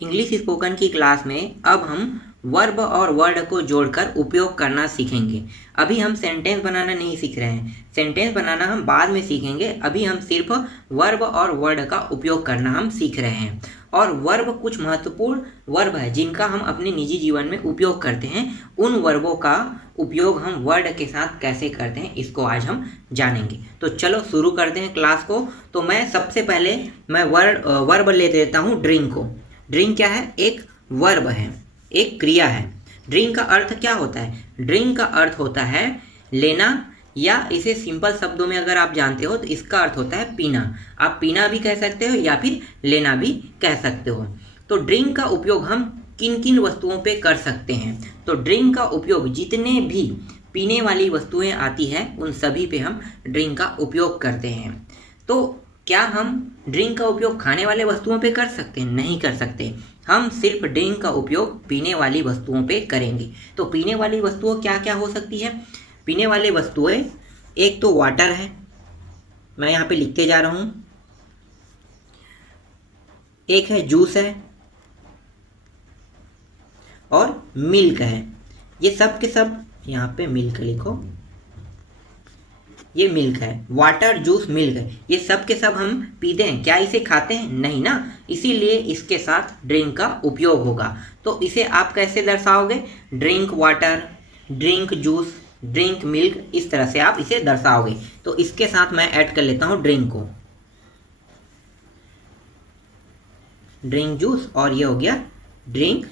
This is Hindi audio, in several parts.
इंग्लिश स्पोकन की क्लास में अब हम वर्ब और वर्ड को जोड़कर उपयोग करना सीखेंगे। अभी हम सेंटेंस बनाना नहीं सीख रहे हैं, सेंटेंस बनाना हम बाद में सीखेंगे। अभी हम सिर्फ वर्ब और वर्ड का उपयोग करना हम सीख रहे हैं। और वर्ब कुछ महत्वपूर्ण वर्ब है जिनका हम अपने निजी जीवन में उपयोग करते हैं। उन वर्बों का उपयोग हम वर्ड के साथ कैसे करते हैं इसको आज हम जानेंगे। तो चलो शुरू करते हैं क्लास को। तो मैं सबसे पहले वर्ब ले देता हूँ ड्रिंक को। ड्रिंक क्या है? एक वर्ब है, एक क्रिया है। ड्रिंक का अर्थ क्या होता है? ड्रिंक का अर्थ होता है लेना, या इसे सिंपल शब्दों में अगर आप जानते हो तो इसका अर्थ होता है पीना। आप पीना भी कह सकते हो या फिर लेना भी कह सकते हो। तो ड्रिंक का उपयोग हम किन किन वस्तुओं पे कर सकते हैं? तो ड्रिंक का उपयोग जितने भी पीने वाली वस्तुएं आती है उन सभी पे हम ड्रिंक का उपयोग करते हैं। तो क्या हम ड्रिंक का उपयोग खाने वाले वस्तुओं पे कर सकते हैं? नहीं कर सकते। हम सिर्फ ड्रिंक का उपयोग पीने वाली वस्तुओं पे करेंगे। तो पीने वाली वस्तुओं क्या क्या हो सकती है? पीने वाली वस्तुएं एक तो वाटर है, मैं यहाँ पे लिखते जा रहा हूँ। एक है जूस है और मिल्क है। ये सब के सब यहाँ पे मिल्क लिखो, ये मिल्क है। वाटर, जूस, मिल्क है, ये सब के सब हम पीते हैं। क्या इसे खाते हैं? नहीं ना। इसीलिए इसके साथ ड्रिंक का उपयोग होगा। तो इसे आप कैसे दर्शाओगे? Drink water, drink juice, drink milk, इस तरह से आप इसे दर्शाओगे। तो इसके साथ मैं ऐड कर लेता हूँ ड्रिंक को, ड्रिंक जूस, और ये हो गया ड्रिंक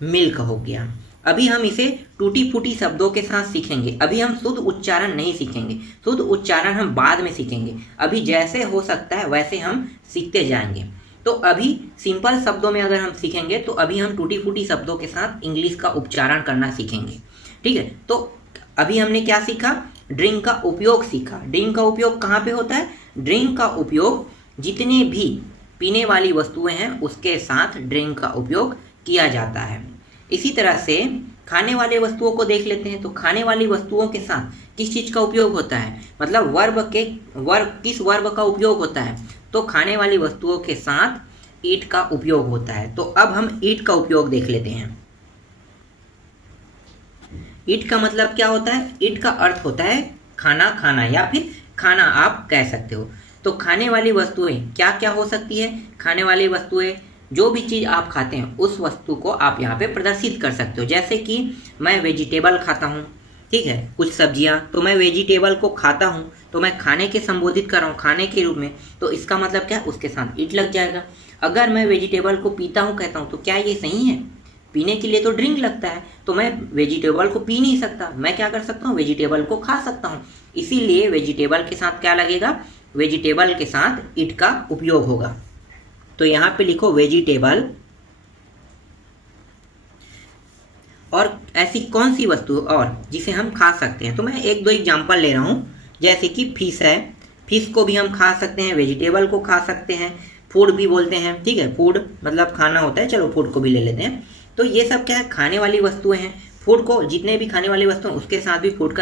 मिल्क हो गया। अभी हम इसे टूटी फूटी शब्दों के साथ सीखेंगे। अभी हम शुद्ध उच्चारण नहीं सीखेंगे, शुद्ध उच्चारण हम बाद में सीखेंगे। अभी जैसे हो सकता है वैसे हम सीखते जाएंगे। तो अभी सिंपल शब्दों में अगर हम सीखेंगे तो अभी हम टूटी फूटी शब्दों के साथ इंग्लिश का उच्चारण करना सीखेंगे। ठीक है, तो अभी हमने क्या सीखा? ड्रिंक का उपयोग सीखा। ड्रिंक का उपयोग कहाँ पे होता है? ड्रिंक का उपयोग जितने भी पीने वाली वस्तुएं हैं उसके साथ ड्रिंक का उपयोग किया जाता है। इसी तरह से खाने वाले वस्तुओं को देख लेते हैं। तो खाने वाली वस्तुओं के साथ किस चीज़ का उपयोग होता है? मतलब किस वर्ब का उपयोग होता है? तो खाने वाली वस्तुओं के साथ ईट का उपयोग होता है। तो अब हम ईट का उपयोग देख लेते हैं। ईट का मतलब क्या होता है? ईट का अर्थ होता है खाना, खाना या फिर खाना आप कह सकते हो। तो खाने वाली वस्तुएं क्या क्या हो सकती है? खाने वाली वस्तुएं जो भी चीज़ आप खाते हैं उस वस्तु को आप यहाँ पे प्रदर्शित कर सकते हो। जैसे कि मैं वेजिटेबल खाता हूँ, ठीक है, कुछ सब्जियाँ, तो मैं वेजिटेबल को खाता हूँ, तो मैं खाने के संबोधित कर रहा हूँ, खाने के रूप में। तो इसका मतलब क्या है? उसके साथ ईट लग जाएगा। अगर मैं वेजिटेबल को पीता हूँ कहता हूँ, तो क्या ये सही है? पीने के लिए तो ड्रिंक लगता है, तो मैं वेजिटेबल को पी नहीं सकता। मैं क्या कर सकता हूँ? वेजिटेबल को खा सकता हूँ। इसीलिए वेजिटेबल के साथ क्या लगेगा? वेजिटेबल के साथ ईट का उपयोग होगा। तो यहाँ पे लिखो वेजिटेबल। और ऐसी कौन सी वस्तु और जिसे हम खा सकते हैं? तो मैं एक दो एग्जांपल ले रहा हूँ। जैसे कि फिश है, फिश को भी हम खा सकते हैं, वेजिटेबल को खा सकते हैं, फूड भी बोलते हैं। ठीक है, फूड मतलब खाना होता है, चलो फूड को भी ले लेते हैं। तो ये सब क्या है? खाने वाली वस्तुएं हैं। फूड को, जितने भी खाने वाली वस्तु उसके साथ भी फूड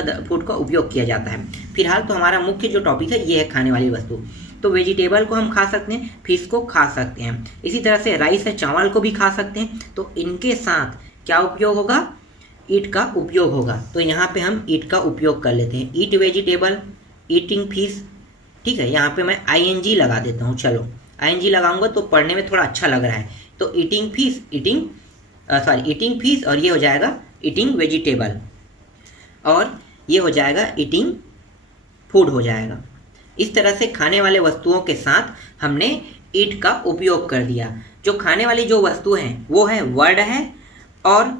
का उपयोग किया जाता है। फिलहाल तो हमारा मुख्य जो टॉपिक है ये है खाने वाली वस्तु। तो वेजिटेबल को हम खा सकते हैं, फिश को खा सकते हैं। इसी तरह से राइस है, चावल को भी खा सकते हैं। तो इनके साथ क्या उपयोग होगा? ईट का उपयोग होगा। तो यहाँ पे हम ईट का उपयोग कर लेते हैं। ईट वेजिटेबल, ईटिंग फिश। ठीक है, यहाँ पे मैं ING लगा देता हूँ। चलो ING लगाऊंगा तो पढ़ने में थोड़ा अच्छा लग रहा है। तो ईटिंग फिश, ईटिंग फिश, और ये हो जाएगा ईटिंग वेजिटेबल, और ये हो जाएगा ईटिंग फूड हो जाएगा। इस तरह से खाने वाले वस्तुओं के साथ हमने ईट का उपयोग कर दिया। जो खाने वाली जो वस्तु हैं वो है वर्ड है, और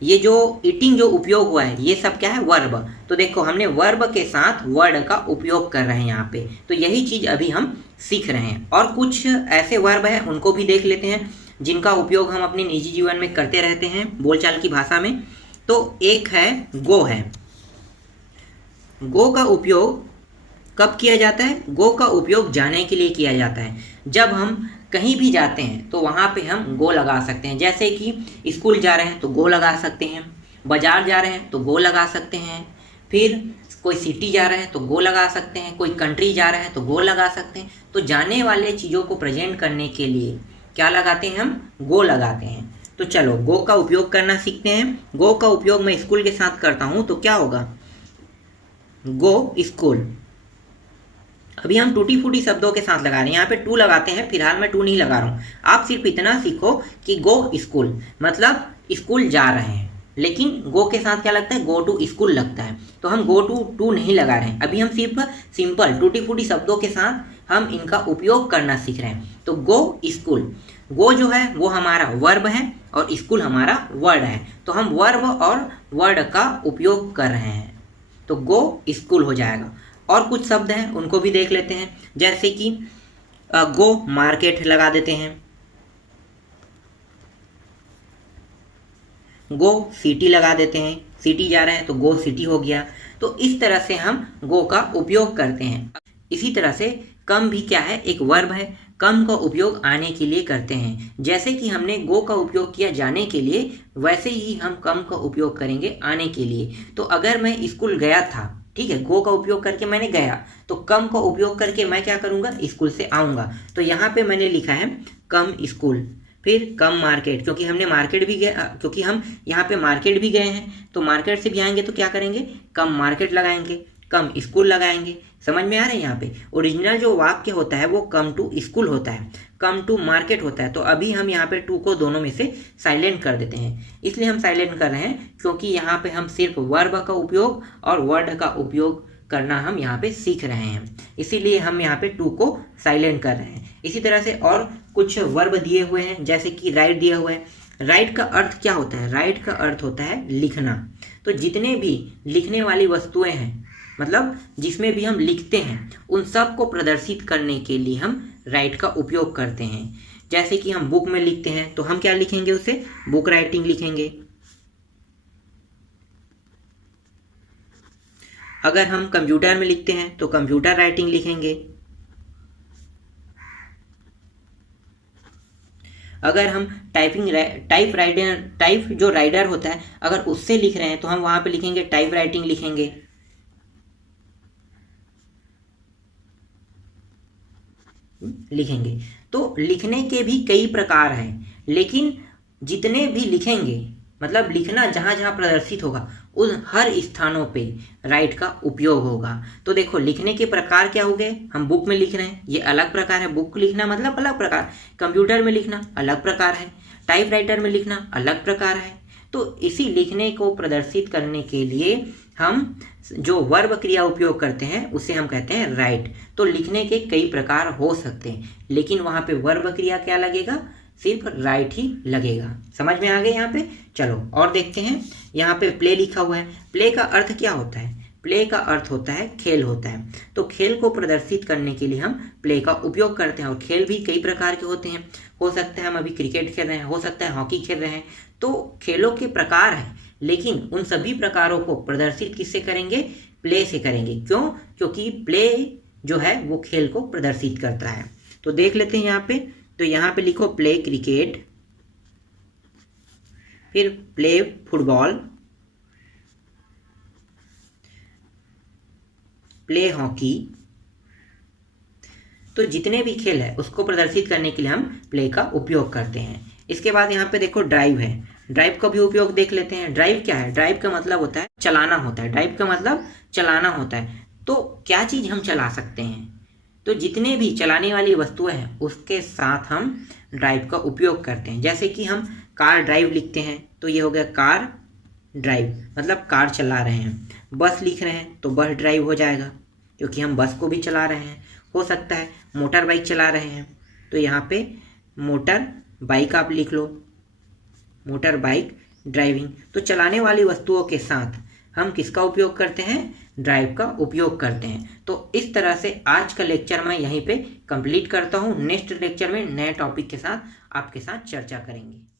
ये जो ईटिंग जो उपयोग हुआ है ये सब क्या है? वर्ब। तो देखो हमने वर्ब के साथ वर्ड का उपयोग कर रहे हैं यहाँ पे। तो यही चीज़ अभी हम सीख रहे हैं। और कुछ ऐसे वर्ब हैं उनको भी देख लेते हैं जिनका उपयोग हम अपने निजी जीवन में करते रहते हैं बोलचाल की भाषा में। तो एक है गो है। गो का उपयोग कब किया जाता है? गो का उपयोग जाने के लिए किया जाता है। जब हम कहीं भी जाते हैं तो वहाँ पे हम गो लगा सकते हैं। जैसे कि स्कूल जा रहे हैं तो गो लगा सकते हैं, बाजार जा रहे हैं तो गो लगा सकते हैं, फिर कोई सिटी जा रहे हैं तो गो लगा सकते हैं, कोई कंट्री जा रहे हैं तो गो लगा सकते हैं। तो जाने वाले चीज़ों को प्रेजेंट करने के लिए क्या लगाते हैं, हम गो लगाते हैं। तो चलो गो का उपयोग करना सीखते हैं। गो का उपयोग मैं स्कूल के साथ करता हूँ, तो क्या होगा, गो स्कूल। अभी हम टूटी फूटी शब्दों के साथ लगा रहे हैं, यहाँ पे टू लगाते हैं, फिलहाल मैं टू नहीं लगा रहा हूँ। आप सिर्फ इतना सीखो कि गो स्कूल मतलब स्कूल जा रहे हैं, लेकिन गो के साथ क्या लगता है, गो टू स्कूल लगता है। तो हम गो टू टू नहीं लगा रहे हैं, अभी हम सिर्फ सिंपल टूटी फूटी शब्दों के साथ हम इनका उपयोग करना सीख रहे हैं। तो गो स्कूल, गो जो है वो हमारा वर्ब है और स्कूल हमारा वर्ड है, तो हम वर्ब और वर्ड का उपयोग कर रहे हैं, तो गो स्कूल हो जाएगा। और कुछ शब्द हैं उनको भी देख लेते हैं, जैसे कि गो मार्केट लगा देते हैं, गो सिटी लगा देते हैं, सिटी जा रहे हैं तो गो सिटी हो गया। तो इस तरह से हम गो का उपयोग करते हैं। इसी तरह से कम भी क्या है, एक वर्ब है, कम का उपयोग आने के लिए करते हैं। जैसे कि हमने गो का उपयोग किया जाने के लिए, वैसे ही हम कम का उपयोग करेंगे आने के लिए। तो अगर मैं स्कूल गया था, ठीक है, गो का उपयोग करके मैंने गया, तो कम का उपयोग करके मैं क्या करूँगा, स्कूल से आऊँगा। तो यहाँ पे मैंने लिखा है कम स्कूल, फिर कम मार्केट, क्योंकि हमने मार्केट भी गया, क्योंकि हम यहाँ पे मार्केट भी गए हैं, तो मार्केट से भी आएंगे तो क्या करेंगे, कम मार्केट लगाएंगे, कम स्कूल लगाएंगे। समझ में आ रहा है, यहाँ पे ओरिजिनल जो वाक्य होता है वो कम टू स्कूल होता है, कम टू मार्केट होता है। तो अभी हम यहाँ पे टू को दोनों में से साइलेंट कर देते हैं। इसलिए हम साइलेंट कर रहे हैं क्योंकि यहाँ पे हम सिर्फ वर्ब का उपयोग और वर्ड का उपयोग करना हम यहाँ पे सीख रहे हैं, इसीलिए हम यहाँ पे टू को साइलेंट कर रहे हैं। इसी तरह से और कुछ वर्ब दिए हुए हैं, जैसे कि राइट दिया हुआ है। राइट का अर्थ क्या होता है, राइट का अर्थ होता है लिखना। तो जितने भी लिखने वाली वस्तुएं हैं, मतलब जिसमें भी हम लिखते हैं, उन सब को प्रदर्शित करने के लिए हम राइट का उपयोग करते हैं। जैसे कि हम बुक में लिखते हैं तो हम क्या लिखेंगे, उसे बुक राइटिंग लिखेंगे। अगर हम कंप्यूटर में लिखते हैं तो कंप्यूटर राइटिंग लिखेंगे। अगर हम टाइप जो राइडर होता है, अगर उससे लिख रहे हैं तो हम वहां पे लिखेंगे टाइप राइटिंग लिखेंगे। तो लिखने के भी कई प्रकार हैं, लेकिन जितने भी लिखेंगे, मतलब लिखना जहाँ जहाँ प्रदर्शित होगा उन हर स्थानों पे राइट का उपयोग होगा। तो देखो लिखने के प्रकार क्या हो गए, हम बुक में लिख रहे हैं, ये अलग प्रकार है, बुक लिखना मतलब अलग प्रकार, कंप्यूटर में लिखना अलग प्रकार है, टाइप राइटर में लिखना अलग प्रकार है। तो इसी लिखने को प्रदर्शित करने के लिए हम जो वर्ब क्रिया उपयोग करते हैं उसे हम कहते हैं राइट। तो लिखने के कई प्रकार हो सकते हैं, लेकिन वहाँ पे वर्ब क्रिया क्या लगेगा, सिर्फ राइट ही लगेगा। समझ में आ गए यहाँ पे। चलो और देखते हैं, यहाँ पे प्ले लिखा हुआ है। प्ले का अर्थ क्या होता है, प्ले का अर्थ होता है खेल होता है। तो खेल को प्रदर्शित करने के लिए हम प्ले का उपयोग करते हैं, और खेल भी कई प्रकार के होते हैं। हो सकता है हम अभी क्रिकेट खेल रहे हैं, हो सकता है हॉकी खेल रहे हैं, तो खेलों के प्रकार हैं, लेकिन उन सभी प्रकारों को प्रदर्शित किससे करेंगे, प्ले से करेंगे। क्यों, क्योंकि प्ले जो है वो खेल को प्रदर्शित करता है। तो देख लेते हैं यहाँ पे, तो यहाँ पे लिखो प्ले क्रिकेट, फिर प्ले फुटबॉल, प्ले हॉकी। तो जितने भी खेल है उसको प्रदर्शित करने के लिए हम प्ले का उपयोग करते हैं। इसके बाद यहाँ पे देखो ड्राइव है, ड्राइव का भी उपयोग देख लेते हैं। ड्राइव क्या है, ड्राइव का मतलब होता है चलाना होता है, ड्राइव का मतलब चलाना होता है। तो क्या चीज़ हम चला सकते हैं, तो जितने भी चलाने वाली वस्तुएं हैं उसके साथ हम ड्राइव का उपयोग करते हैं। जैसे कि हम कार ड्राइव लिखते हैं तो ये हो गया कार ड्राइव, मतलब कार चला रहे हैं। बस लिख रहे हैं तो बस ड्राइव हो जाएगा, क्योंकि हम बस को भी चला रहे हैं। हो सकता है मोटर बाइक चला रहे हैं, तो यहाँ पे मोटर बाइक आप लिख लो, मोटर बाइक ड्राइविंग। तो चलाने वाली वस्तुओं के साथ हम किसका उपयोग करते हैं, ड्राइव का उपयोग करते हैं। तो इस तरह से आज का लेक्चर मैं यहीं पे कंप्लीट करता हूँ। नेक्स्ट लेक्चर में नए टॉपिक के साथ आपके साथ चर्चा करेंगे।